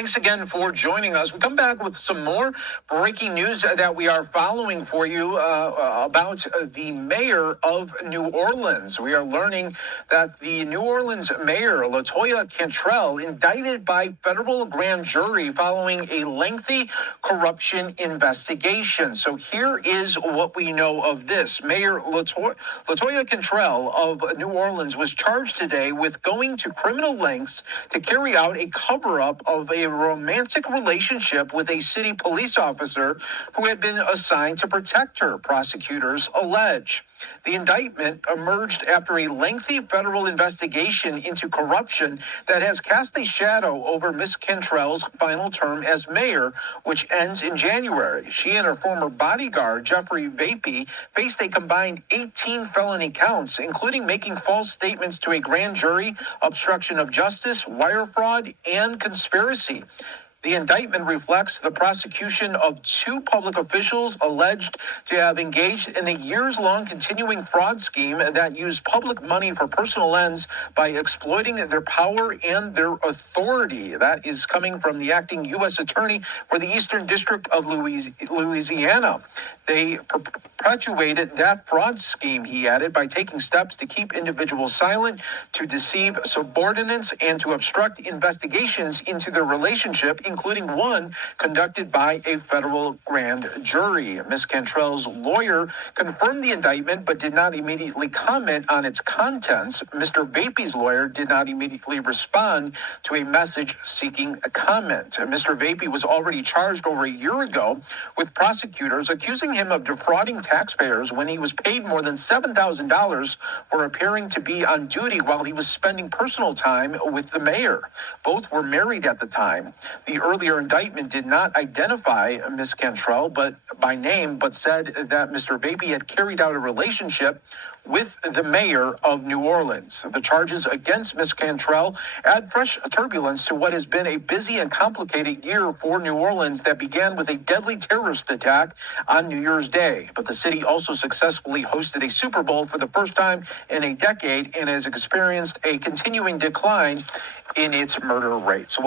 Thanks again for joining us. We come back with some more breaking news that we are following for you about the mayor of New Orleans. We are learning that the New Orleans mayor, LaToya Cantrell, indicted by federal grand jury following a lengthy corruption investigation. So here is what we know of this. Mayor LaToya Cantrell of New Orleans was charged today with going to criminal lengths to carry out a cover-up of a romantic relationship with a city police officer who had been assigned to protect her, prosecutors allege. The indictment emerged after a lengthy federal investigation into corruption that has cast a shadow over Ms. Cantrell's final term as mayor, which ends in January. She and her former bodyguard, Jeffrey Vapey, faced a combined 18 felony counts, including making false statements to a grand jury, obstruction of justice, wire fraud, and conspiracy. The indictment reflects the prosecution of two public officials alleged to have engaged in a years-long continuing fraud scheme that used public money for personal ends by exploiting their power and their authority. That is coming from the acting U.S. Attorney for the Eastern District of Louisiana. They perpetuated that fraud scheme, he added, by taking steps to keep individuals silent, to deceive subordinates, and to obstruct investigations into their relationship, including one conducted by a federal grand jury. Ms. Cantrell's lawyer confirmed the indictment but did not immediately comment on its contents. Mr. Vapey's lawyer did not immediately respond to a message seeking a comment. Mr. Vapey was already charged over a year ago with prosecutors accusing him of defrauding taxpayers when he was paid more than $7,000 for appearing to be on duty while he was spending personal time with the mayor. Both were married at the time. The earlier indictment did not identify Ms. Cantrell by name, but said that Mr. Vapey had carried out a relationship with the mayor of New Orleans. The charges against Ms. Cantrell add fresh turbulence to what has been a busy and complicated year for New Orleans that began with a deadly terrorist attack on New Year's Day. But the city also successfully hosted a Super Bowl for the first time in a decade and has experienced a continuing decline in its murder rate. So